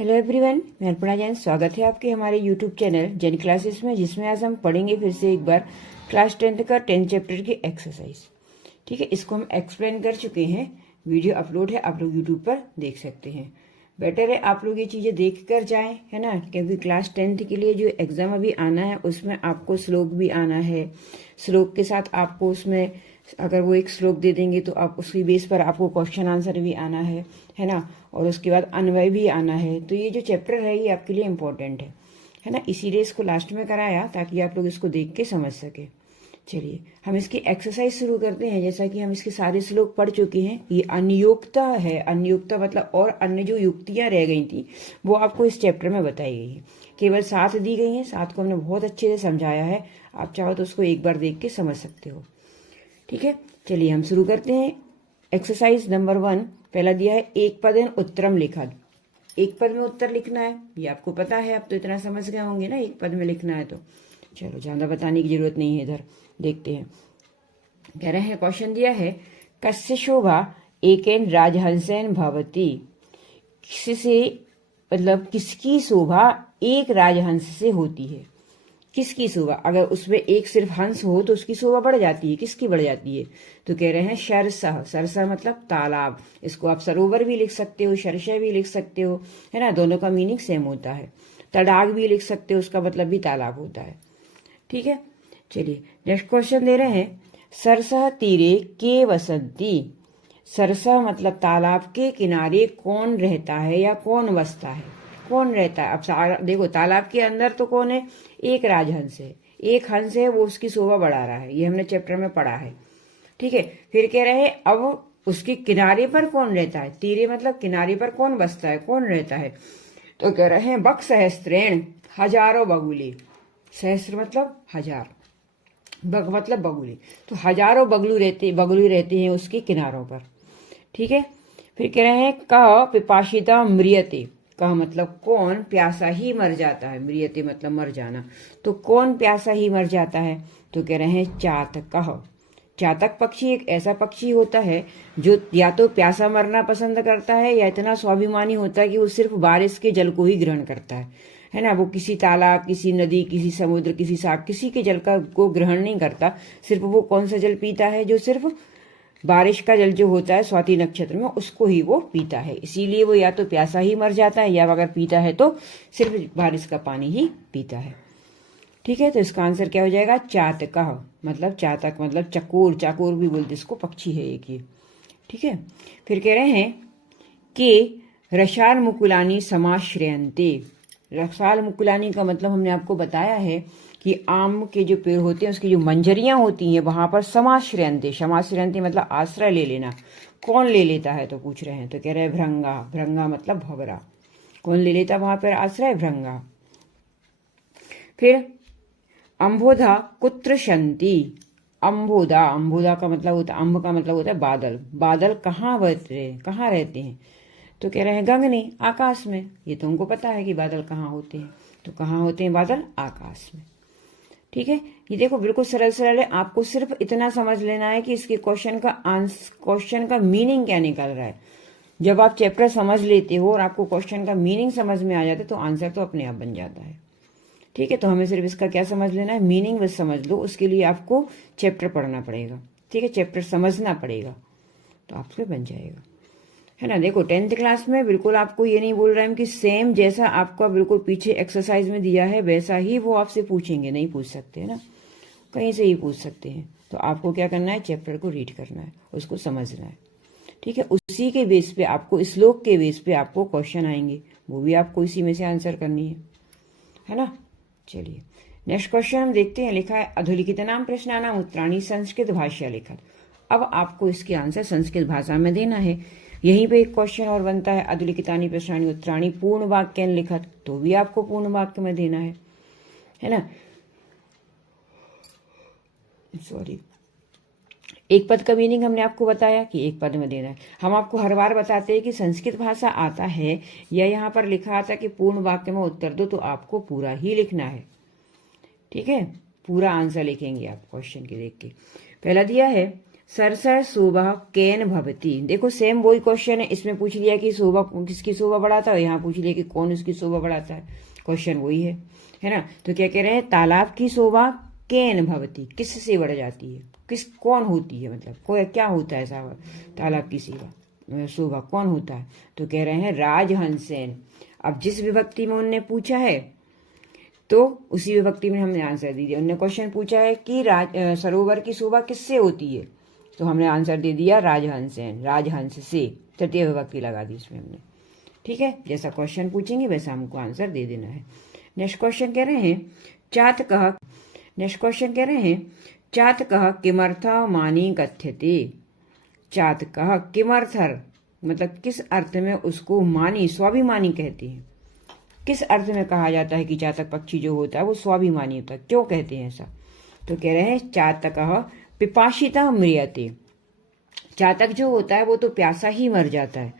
Hello everyone, मैं अर्पणा जैन। स्वागत है आपके हमारे यूट्यूब चैनल जैन क्लासेस में, जिसमें आज हम पढ़ेंगे फिर से एक बार क्लास 10th का 10th चैप्टर की एक्सरसाइज। ठीक है, इसको हम एक्सप्लेन कर चुके हैं, वीडियो अपलोड है, आप लोग यूट्यूब पर देख सकते हैं। बेटर है आप लोग ये चीज़ें देख कर जाएँ, है ना, क्योंकि क्लास 10th के लिए जो एग्ज़ाम अभी आना है उसमें आपको श्लोक भी आना है। श्लोक के साथ आपको उसमें अगर वो एक श्लोक दे देंगे तो आप उसकी बेस पर आपको क्वेश्चन आंसर भी आना है ना, और उसके बाद अन्वय भी आना है। तो ये जो चैप्टर है ये आपके लिए इम्पोर्टेंट है ना, इसीलिए इसको लास्ट में कराया ताकि आप लोग इसको देख के समझ सके। चलिए हम इसकी एक्सरसाइज शुरू करते हैं। जैसा कि हम इसके सारे श्लोक पढ़ चुके हैं, ये अन्योक्ता है। अन्योक्ता मतलब और अन्य जो युक्तियां रह गई थी वो आपको इस चैप्टर में बताई गई है। केवल 7 दी गई हैं, 7 को हमने बहुत अच्छे से समझाया है। आप चाहो तो उसको एक बार देख के समझ सकते हो। ठीक है, चलिए हम शुरू करते हैं। एक्सरसाइज नंबर 1 पहला दिया है, एक पदेन उत्तरम लिखा। एक पद में उत्तर लिखना है, ये आपको पता है, अब तो इतना समझ गए होंगे ना, एक पद में लिखना है। तो चलो ज्यादा बताने की जरूरत नहीं है, इधर देखते हैं। कह रहे हैं, क्वेश्चन दिया है, कस्य शोभा एकेन राजहंसेन भवती। किससे मतलब किसकी शोभा एक राजहंस से होती है। किसकी शोभा, अगर उसमें एक सिर्फ हंस हो तो उसकी शोभा बढ़ जाती है। किसकी बढ़ जाती है? तो कह रहे हैं शरसह। शरसह मतलब तालाब, इसको आप सरोवर भी लिख सकते हो, शरशय भी लिख सकते हो, है ना, दोनों का मीनिंग सेम होता है। तड़ाग भी लिख सकते हो, उसका मतलब भी तालाब होता है। ठीक है, चलिए नेक्स्ट क्वेश्चन दे रहे हैं, सरसह तीरे के वसंती। सरसह मतलब तालाब के किनारे कौन रहता है या कौन बसता है, कौन रहता है। अब देखो, तालाब के अंदर तो कौन है, एक राजहंस है, एक हंस है, वो उसकी शोभा बढ़ा रहा है, ये हमने चैप्टर में पढ़ा है। ठीक है, फिर कह रहे हैं अब उसके किनारे पर कौन रहता है। तीरे मतलब किनारे पर कौन बसता है, कौन रहता है। तो कह रहे हैं बक सहस्त्रेण, हजारों बगुले। सहस्त्र मतलब हजार, बग मतलब बगुले, तो हजारों बगुले रहते हैं उसके किनारों पर। ठीक है, फिर कह रहे हैं क पिपाशिता म्रियते। कह मतलब कौन प्यासा ही मर जाता है, म्रियते मतलब मर जाना, तो कौन प्यासा ही मर जाता है। तो कह रहे हैं चातकः। चातक पक्षी एक ऐसा पक्षी होता है जो या तो प्यासा मरना पसंद करता है या इतना स्वाभिमानी होता है कि वो सिर्फ बारिश के जल को ही ग्रहण करता है ना। वो किसी तालाब, किसी नदी, किसी समुद्र, किसी साग, किसी के जल का को ग्रहण नहीं करता। सिर्फ वो कौन सा जल पीता है, जो सिर्फ बारिश का जल जो होता है स्वाति नक्षत्र में, उसको ही वो पीता है। इसीलिए वो या तो प्यासा ही मर जाता है या अगर पीता है तो सिर्फ बारिश का पानी ही पीता है। ठीक है, तो इसका आंसर क्या हो जाएगा, चातकः मतलब चातक मतलब चकोर, चाकोर भी बोलते इसको, पक्षी है एक ये। ठीक है, फिर कह रहे हैं कि रसाल मुकुलानी समाश्रयन्ते। रसाल मुकुलानी का मतलब हमने आपको बताया है कि आम के जो पेड़ होते हैं उसकी जो मंजरियां होती हैं वहां पर समाश्रयन्ते। समाश्रयन्ते मतलब आश्रय ले लेना। कौन ले लेता है तो पूछ रहे हैं, तो कह रहे हैं भृंगा। भृंगा मतलब भंवरा। कौन ले लेता वहां पर आश्रय, भृंगा। फिर अम्बोधा कुत्र शंति। अम्बोधा, अम्बोधा का मतलब होता है, अम्ब का मतलब होता है बादल। बादल कहाँ रहते हैं, तो कह रहे हैं गगने, आकाश में। ये तो उनको पता है कि बादल कहाँ होते हैं, तो कहाँ होते हैं बादल, आकाश में। ठीक है, ये देखो बिल्कुल सरल सरल है। आपको सिर्फ इतना समझ लेना है कि इसके क्वेश्चन का मीनिंग क्या निकल रहा है। जब आप चैप्टर समझ लेते हो और आपको क्वेश्चन का मीनिंग समझ में आ जाता है तो आंसर तो अपने आप बन जाता है। ठीक है, तो हमें सिर्फ इसका क्या समझ लेना है, मीनिंग बस समझ लो। उसके लिए आपको चैप्टर पढ़ना पड़ेगा। ठीक है, चैप्टर समझना पड़ेगा तो आपसे बन जाएगा, है ना। देखो 10th क्लास में बिल्कुल आपको ये नहीं बोल रहा है कि सेम जैसा आपका बिल्कुल पीछे एक्सरसाइज में दिया है वैसा ही वो आपसे पूछेंगे, नहीं पूछ सकते, है ना, कहीं से ही पूछ सकते हैं। तो आपको क्या करना है, चैप्टर को रीड करना है, उसको समझना है। ठीक है, उसी के बेस पे आपको, श्लोक के बेस पे आपको क्वेश्चन आएंगे, वो भी आपको इसी में से आंसर करनी है ना। चलिए नेक्स्ट क्वेश्चन हम देखते हैं। लिखा है अधोलिखित नाम प्रश्नानाम उत्तराणी संस्कृत भाषा लिखत। अब आपको इसके आंसर संस्कृत भाषा में देना है। यहीं पे एक क्वेश्चन और बनता है, अधोलिखितानि प्रश्नानि उत्तराणी पूर्ण वाक्य लिखत, तो भी आपको पूर्ण वाक्य में देना है ना। सॉरी, एक पद का मीनिंग हमने आपको बताया कि एक पद में देना है। हम आपको हर बार बताते हैं कि संस्कृत भाषा आता है या यहाँ पर लिखा आता है कि पूर्ण वाक्य में उत्तर दो, तो आपको पूरा ही लिखना है। ठीक है, पूरा आंसर लिखेंगे आप क्वेश्चन के देख के। पहला दिया है, सरसर शोभा केन भवती। देखो सेम वही क्वेश्चन है, इसमें पूछ लिया कि शोभा किसकी शोभा बढ़ाता है, यहाँ पूछ लिया कि कौन उसकी शोभा बढ़ाता है, क्वेश्चन वही है ना। तो क्या कह रहे हैं, तालाब की शोभा केन भवती, किससे बढ़ जाती है, कौन होती है, मतलब कोई क्या होता है ऐसा तालाब की शोभा कौन होता है। तो कह रहे हैं राजहंसेन। अब जिस विभक्ति में उनने पूछा है तो उसी विभक्ति में हमने आंसर दे दिया। उन्होंने क्वेश्चन पूछा है कि सरोवर की शोभा किससे होती है, तो हमने आंसर दे दिया राजहंसेन, राजहंस से, तृतीय विभक्ति लगा दी इसमें हमने। ठीक है, जैसा क्वेश्चन पूछेंगे वैसा हमको आंसर दे देना है। नेक्स्ट क्वेश्चन कह रहे हैं चातकः किमर्थ मानी कथ्यते। चातकः किमर्थर मतलब किस अर्थ में उसको मानी स्वाभिमानी कहते हैं। किस अर्थ में कहा जाता है कि चातक पक्षी जो होता है वो स्वाभिमानी होता है, क्यों कहते हैं ऐसा। तो कह रहे हैं चातकः पिपाशिता म्रियते। चातक जो होता है वो तो प्यासा ही मर जाता है।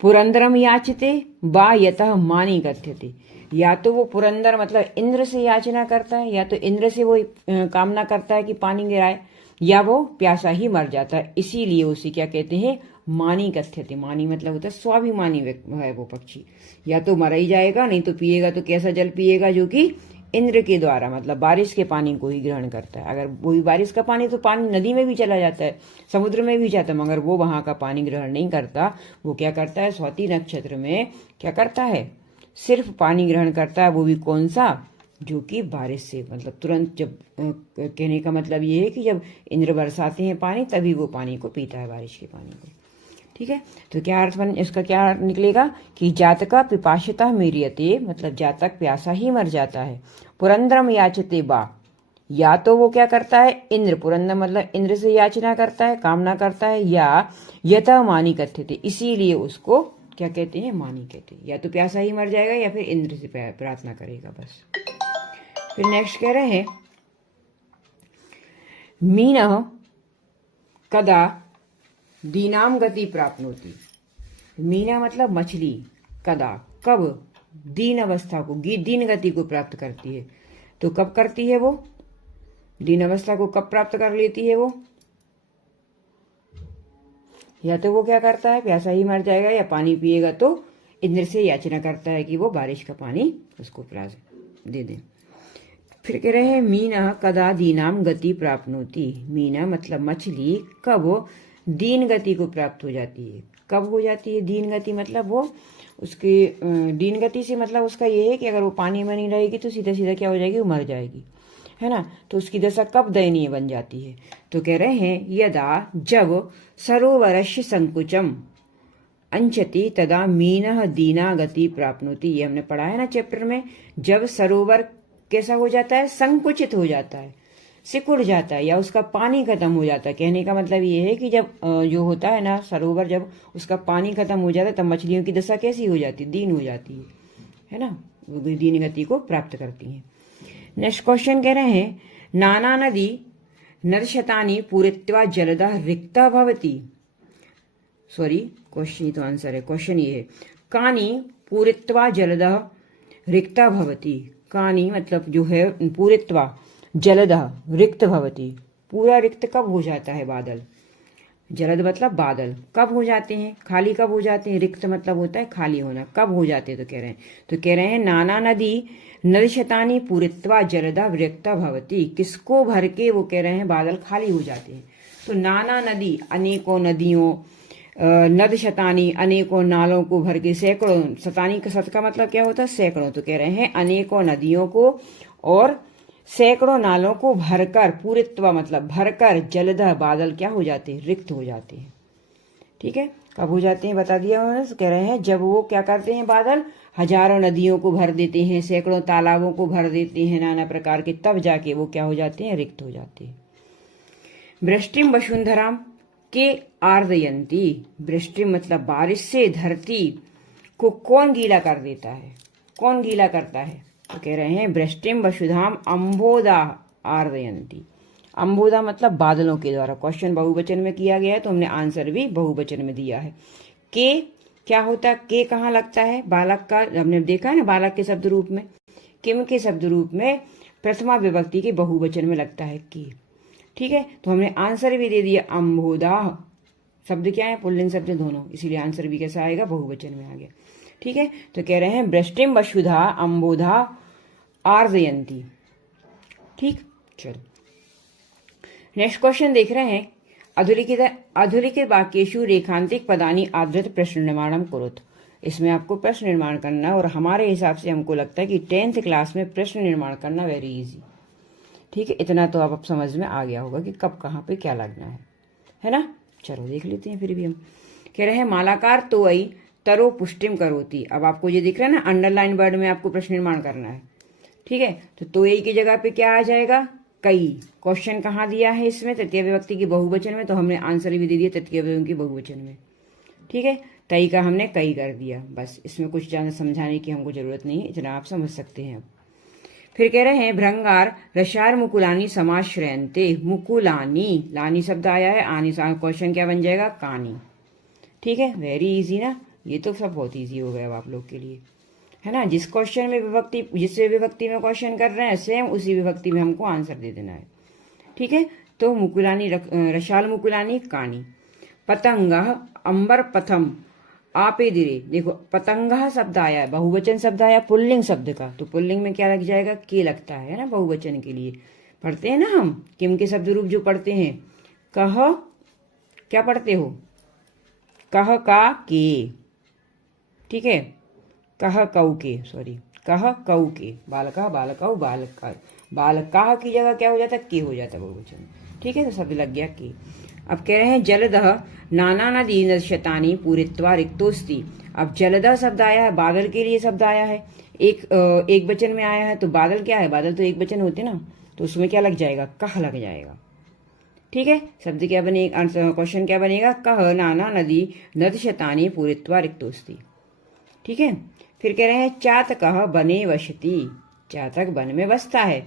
पुरंदरम याचते बा यतः मानी कथ्यते। या तो वो पुरंदर मतलब इंद्र से याचना करता है, या तो इंद्र से वो कामना करता है कि पानी गिराए, या वो प्यासा ही मर जाता है, इसीलिए उसे क्या कहते हैं, मानी कथ्यते। मानी मतलब होता है स्वाभिमानी है वो पक्षी। या तो मर ही जाएगा, नहीं तो पिएगा तो कैसा जल पिएगा, जो कि इंद्र के द्वारा मतलब बारिश के पानी को ही ग्रहण करता है। अगर वही बारिश का पानी तो पानी नदी में भी चला जाता है, समुद्र में भी जाता है, मगर वो वहां का पानी ग्रहण नहीं करता। वो क्या करता है, स्वाति नक्षत्र में क्या करता है, सिर्फ पानी ग्रहण करता है, वो भी कौन सा, जो कि बारिश से मतलब तुरंत। जब कहने का मतलब ये है कि जब इंद्र बरसाते हैं पानी तभी वो पानी को पीता है, बारिश के पानी को। ठीक है, तो क्या अर्थ इसका क्या निकलेगा कि जातका पिपाशिता म्रियते मतलब जातक प्यासा ही मर जाता है। पुरंदरम याचते बा, या तो वो क्या करता है, इंद्र, पुरंदर मतलब इंद्र से याचना करता है, कामना करता है, या यथा मानी कथ्यते इसीलिए उसको क्या कहते हैं, मानी कहते हैं। या तो प्यासा ही मर जाएगा या फिर इंद्र से प्रार्थना करेगा बस। फिर नेक्स्ट कह रहे हैं मीनः कदा दीनाम गति प्राप्नोति। मीना मतलब मछली, कदा कब, दीन अवस्था को, दीन गति को प्राप्त करती है। तो कब करती है वो, दीन अवस्था को कब प्राप्त कर लेती है वो, या तो वो क्या करता है प्यासा ही मर जाएगा, या पानी पिएगा तो इंद्र से याचना करता है कि वो बारिश का पानी उसको दे दे। फिर कह रहे हैं मीना कदा दीनाम गति प्राप्नोति। मीना मतलब मछली कब दीन गति को प्राप्त हो जाती है। कब हो जाती है दीन गति, मतलब वो उसकी दीन गति से मतलब उसका ये है कि अगर वो पानी में नहीं रहेगी तो सीधा सीधा क्या हो जाएगी, वो मर जाएगी, है ना। तो उसकी दशा कब दयनीय बन जाती है। तो कह रहे हैं यदा जब सरोवरस्य संकुचम अंचति तदा मीनः दीना गति प्राप्नोति। ये हमने पढ़ा है ना चैप्टर में। जब सरोवर कैसा हो जाता है, संकुचित हो जाता है, सिकुड़ जाता है, या उसका पानी खत्म हो जाता है। कहने का मतलब ये है कि जब जो होता है ना सरोवर, जब उसका पानी खत्म हो जाता है तब मछलियों की दशा कैसी हो जाती है, दीन हो जाती है ना, वो दीन गति को प्राप्त करती है। नेक्स्ट क्वेश्चन कह रहे हैं नाना नदी नदशतानि पूरित्वा जलदा रिक्ता भवति। सॉरी, क्वेश्चन तो आंसर है, क्वेश्चन ये है कानी पूरित्वा जलदा रिक्ता भवति। कानी मतलब जो है पूरित्वा जलदा रिक्त भवति, पूरा रिक्त कब हो जाता है बादल। जलद मतलब बादल, कब हो जाते हैं, खाली कब हो जाते हैं। रिक्त मतलब होता है खाली होना, कब हो जाते हैं। तो कह रहे हैं नाना नदी नदशतानि पूरित्वा जलदा रिक्ता भवति। किसको भर के वो कह रहे हैं बादल खाली हो जाते हैं। तो नाना नदी अनेकों नदियों, नद शतानी अनेकों नालों को भर के, सैकड़ों, शतानी का शत का मतलब क्या होता है, सैकड़ों। तो कह रहे हैं अनेकों नदियों को और सैकड़ों नालों को भरकर, पूरित्वा मतलब भरकर, जलदा बादल क्या हो जाते हैं, रिक्त हो जाते हैं। ठीक है, कब हो जाते हैं बता दिया उन्होंने। तो कह रहे हैं जब वो क्या करते हैं बादल, हजारों नदियों को भर देते हैं, सैकड़ों तालाबों को भर देते हैं नाना प्रकार के, तब जाके वो क्या हो जाते हैं, रिक्त हो जाते हैं। वृष्टिम वसुंधराम के आर्दयंती। वृष्टि मतलब बारिश से धरती को कौन गीला कर देता है, कौन गीला करता है। तो कह रहे हैं वृष्टिम वसुधाम अम्बोदा आर्दयंती। अम्बोदा मतलब बादलों के द्वारा। क्वेश्चन बहुवचन में किया गया है तो हमने आंसर भी बहुवचन में दिया है। के क्या होता है, के कहाँ लगता है, बालक का, हमने देखा है ना बालक के शब्द रूप में, किम के शब्द रूप में प्रथमा विभक्ति के बहुवचन में लगता है के। ठीक है, तो हमने आंसर भी दे दिया अम्बोधा। शब्द क्या है, पुल्लिंग शब्द दोनों, इसीलिए आंसर भी कैसा आएगा, बहुवचन में आ गया। ठीक है, तो कह रहे हैं वृष्टिम वसुधा अम्बोधा आर्जयंती। ठीक, चलो नेक्स्ट क्वेश्चन देख रहे हैं। अधोलिखित वाक्येषु रेखांतिक पदानि आदृत प्रश्न निर्माणम कुरुत। इसमें आपको प्रश्न निर्माण करना है, और हमारे हिसाब से हमको लगता है कि 10th क्लास में प्रश्न निर्माण करना वेरी इजी। ठीक है, इतना तो आप समझ में आ गया होगा कि कब कहाँ पे क्या लगना है ना। चलो देख लेते हैं फिर भी हम। कह रहे हैं मालाकार तोयी तरो पुष्टिम करोती। अब आपको ये दिख रहा है ना, अंडरलाइन वर्ड में आपको प्रश्न निर्माण करना है। ठीक है, तो तोयी की जगह पे क्या आ जाएगा, कई। क्वेश्चन कहाँ दिया है इसमें, तृतीय विभक्ति की बहुवचन में, तो हमने आंसर भी दे दिया तृतीय विभक्ति की बहुवचन में। ठीक है, तई का हमने कई कर दिया, बस इसमें कुछ ज्यादा समझाने की हमको जरूरत नहीं है, इतना आप समझ सकते हैं। अब फिर कह रहे हैं भृंगार रसार मुकुलानी समाश्रयन्ते। मुकुलानी, लानी शब्द आया है, आनी क्वेश्चन क्या बन जाएगा, कानी। ठीक है, वेरी इजी ना, ये तो सब बहुत इजी हो गया अब आप लोग के लिए, है ना। जिस क्वेश्चन में विभक्ति, जिस विभक्ति में क्वेश्चन कर रहे हैं सेम उसी विभक्ति में हमको आंसर दे देना है। ठीक है, तो मुकुलानी रसाल मुकुलानी कानी। पतंगा अंबर पथम आपे दिरे। देखो पतंगा शब्द आया है, बहुवचन शब्द आया पुल्लिंग शब्द का, तो पुल्लिंग में क्या लग जाएगा, के लगता है ना, बहुवचन के लिए पढ़ते हैं ना हम किम के शब्द रूप जो पढ़ते हैं। कह, क्या पढ़ते हो, कह का के। ठीक है, कह कऊ के, सॉरी कह कऊ के, बालका बालकाऊ बालका, बालका की जगह क्या हो जाता है, के हो जाता है बहुवचन। ठीक है, तो शब्द लग गया के। अब कह रहे हैं जलदह नाना नदी नश्यतानी पूरित्वा रिक्तोस्ति। अब जलदह शब्द आया है, बादल के लिए शब्द आया है, एक वचन में आया है, तो बादल क्या है, बादल तो एक वचन होते ना, तो उसमें क्या लग जाएगा, कह लग जाएगा। ठीक है, शब्द क्या बनेगा, क्वेश्चन क्या बनेगा, कह नाना नदी नदशतानी पूरित्वा रिक्तोस्ति। ठीक है, फिर कह रहे हैं चातकः बने वसति। चातक वन में बसता है,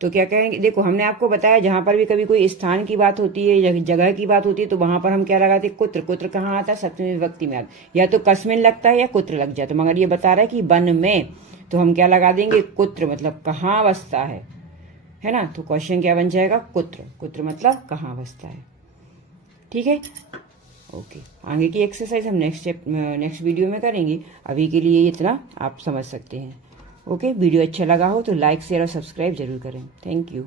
तो क्या कहेंगे, देखो हमने आपको बताया जहां पर भी कभी कोई स्थान की बात होती है, जगह की बात होती है, तो वहां पर हम क्या लगाते हैं, कुत्र। कुत्र कहाँ आता है, सप्तमी विभक्ति में आता है, या तो कस्मिन लगता है या कुत्र लग जाता है, मगर ये बता रहा है कि वन में, तो हम क्या लगा देंगे, कुत्र, मतलब कहाँ बसता है ना। तो क्वेश्चन क्या बन जाएगा, कुत्र। कुत्र मतलब कहाँ बसता है। ठीक है, ओके, आगे की एक्सरसाइज हम नेक्स्ट वीडियो में करेंगे। अभी के लिए इतना आप समझ सकते हैं। ओके, वीडियो अच्छा लगा हो तो लाइक शेयर और सब्सक्राइब जरूर करें। Thank you.